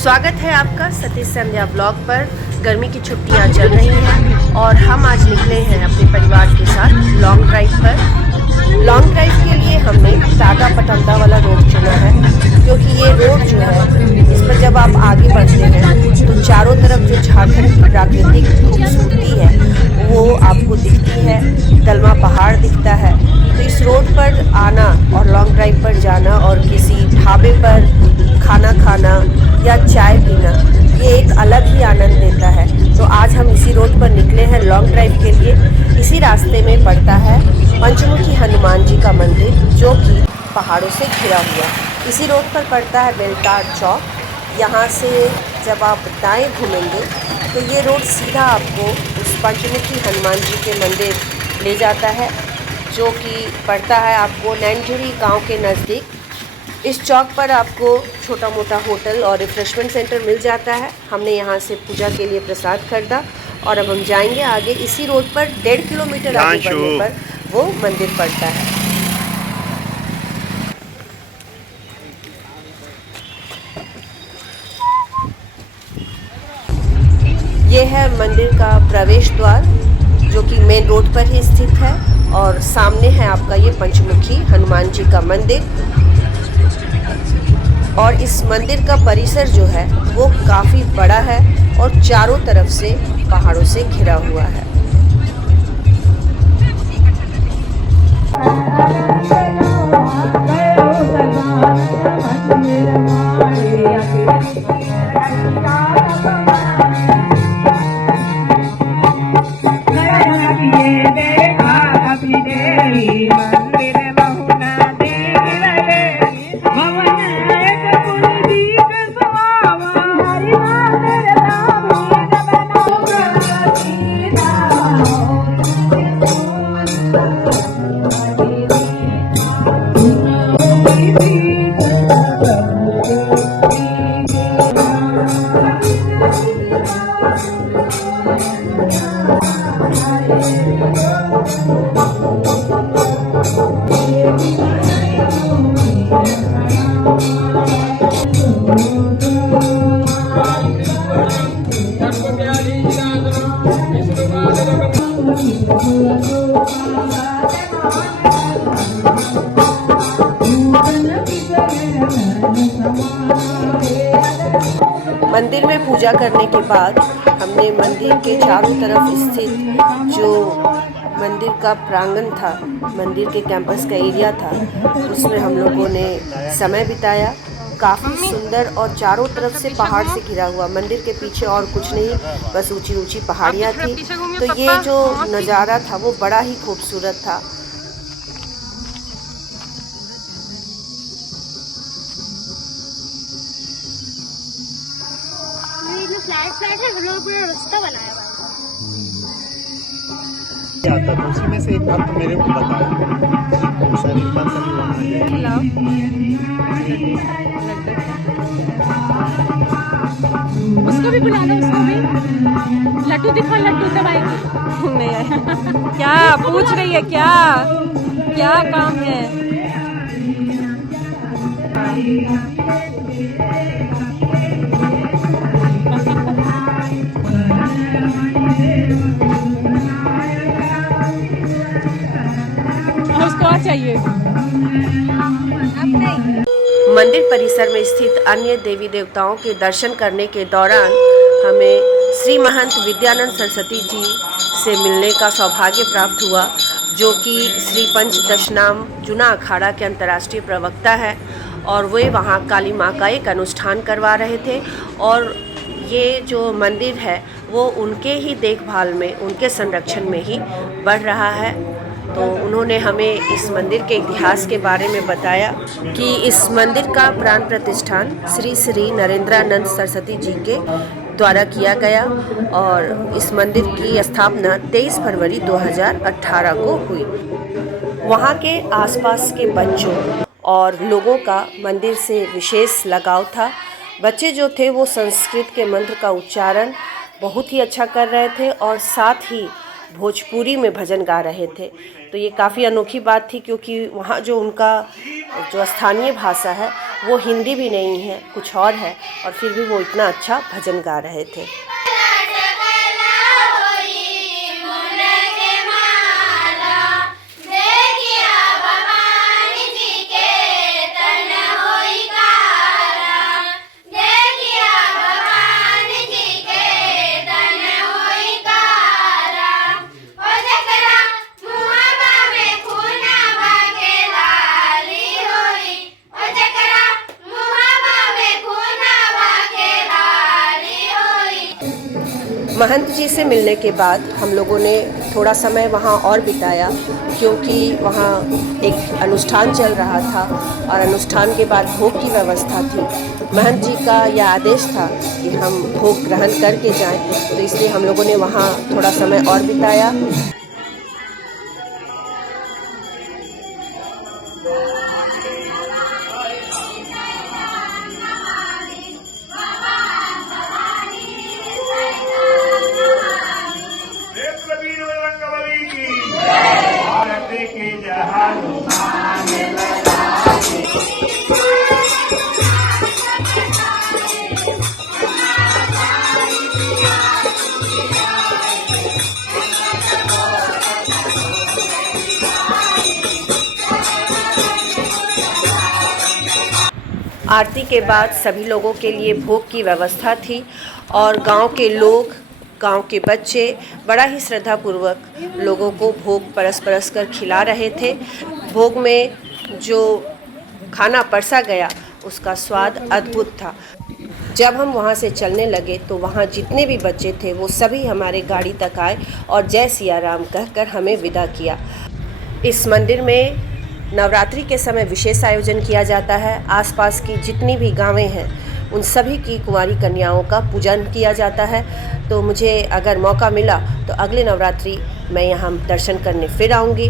स्वागत है आपका सतीश संध्या ब्लॉग पर। गर्मी की छुट्टियां चल रही हैं और हम आज निकले हैं अपने परिवार के साथ लॉन्ग ड्राइव पर। लॉन्ग ड्राइव के लिए हमने टाटा पटंदा वाला रोड चुना है, क्योंकि ये रोड जो है इस पर जब आप आगे बढ़ते हैं तो चारों तरफ जो झारखंड की प्राकृतिक खूबसूरती है वो आपको दिखती है। दलमा पहाड़ दिखता है, तो इस रोड पर आना और लॉन्ग ड्राइव पर जाना और किसी ढाबे पर खाना खाना या चाय पीना, ये एक अलग ही आनंद देता है। तो आज हम इसी रोड पर निकले हैं लॉन्ग ड्राइव के लिए। इसी रास्ते में पड़ता है पंचमुखी हनुमान जी का मंदिर, जो कि पहाड़ों से घिरा हुआ। इसी रोड पर पड़ता है बेलटार चौक। यहाँ से जब आप दाएं घूमेंगे तो ये रोड सीधा आपको उस पंचमुखी हनुमान जी के मंदिर ले जाता है, जो कि पड़ता है आपको नैनझुरी गाँव के नज़दीक। इस चौक पर आपको छोटा मोटा होटल और रिफ्रेशमेंट सेंटर मिल जाता है। हमने यहाँ से पूजा के लिए प्रसाद खरीदा और अब हम जाएंगे आगे। इसी रोड पर 1.5 किलोमीटर आगे बढ़ने पर वो मंदिर पड़ता है। ये है मंदिर का प्रवेश द्वार, जो कि मेन रोड पर ही स्थित है, और सामने है आपका ये पंचमुखी हनुमान जी का मंदिर। और इस मंदिर का परिसर जो है वो काफ़ी बड़ा है और चारों तरफ से पहाड़ों से घिरा हुआ है। मंदिर में पूजा करने के बाद हमने मंदिर के चारों तरफ स्थित जो मंदिर का प्रांगण था, मंदिर के कैंपस का एरिया था, उसमें हम लोगों ने समय बिताया। काफ़ी सुंदर और चारों तरफ से पहाड़ से घिरा हुआ। मंदिर के पीछे और कुछ नहीं, बस ऊंची ऊंची पहाड़ियाँ थी। तो ये जो नज़ारा था वो बड़ा ही खूबसूरत था। फ्लैट है, हम लोग पूरा रास्ता बनाया हुआ आता था। उसी में से एक बात तो मेरे को बताया, सर एक बात कभी वहाँ उसको भी बुला लो, उसको भी लड्डू दिखा, लड्डू दबाएगी नहीं आया। क्या पूछ रही है? क्या क्या काम है? उसको चाहिए। मंदिर परिसर में स्थित अन्य देवी देवताओं के दर्शन करने के दौरान हमें श्री महंत विद्यानंद सरस्वती जी से मिलने का सौभाग्य प्राप्त हुआ, जो कि श्री पंचदशनाम जूना अखाड़ा के अंतर्राष्ट्रीय प्रवक्ता है, और वे वहाँ काली माँ का एक अनुष्ठान करवा रहे थे। और ये जो मंदिर है वो उनके ही देखभाल में, उनके संरक्षण में ही बढ़ रहा है। तो उन्होंने हमें इस मंदिर के इतिहास के बारे में बताया कि इस मंदिर का प्राण प्रतिष्ठान श्री श्री नरेंद्रानंद सरस्वती जी के द्वारा किया गया, और इस मंदिर की स्थापना 23 फरवरी 2018 को हुई। वहाँ के आसपास के बच्चों और लोगों का मंदिर से विशेष लगाव था। बच्चे जो थे वो संस्कृत के मंत्र का उच्चारण बहुत ही अच्छा कर रहे थे और साथ ही भोजपुरी में भजन गा रहे थे। तो ये काफ़ी अनोखी बात थी, क्योंकि वहाँ जो उनका जो स्थानीय भाषा है वो हिंदी भी नहीं है, कुछ और है, और फिर भी वो इतना अच्छा भजन गा रहे थे। महंत जी से मिलने के बाद हम लोगों ने थोड़ा समय वहाँ और बिताया, क्योंकि वहाँ एक अनुष्ठान चल रहा था और अनुष्ठान के बाद भोग की व्यवस्था थी। महंत जी का यह आदेश था कि हम भोग ग्रहण करके जाएं, तो इसलिए हम लोगों ने वहाँ थोड़ा समय और बिताया। आरती के बाद सभी लोगों के लिए भोग की व्यवस्था थी और गांव के लोग, गांव के बच्चे बड़ा ही श्रद्धापूर्वक लोगों को भोग परस कर खिला रहे थे। भोग में जो खाना परसा गया उसका स्वाद अद्भुत था। जब हम वहाँ से चलने लगे तो वहाँ जितने भी बच्चे थे वो सभी हमारे गाड़ी तक आए और जय सिया राम कहकर हमें विदा किया। इस मंदिर में नवरात्रि के समय विशेष आयोजन किया जाता है। आसपास की जितनी भी गांवें हैं उन सभी की कुंवारी कन्याओं का पूजन किया जाता है। तो मुझे अगर मौका मिला तो अगले नवरात्रि मैं यहाँ दर्शन करने फिर आऊँगी।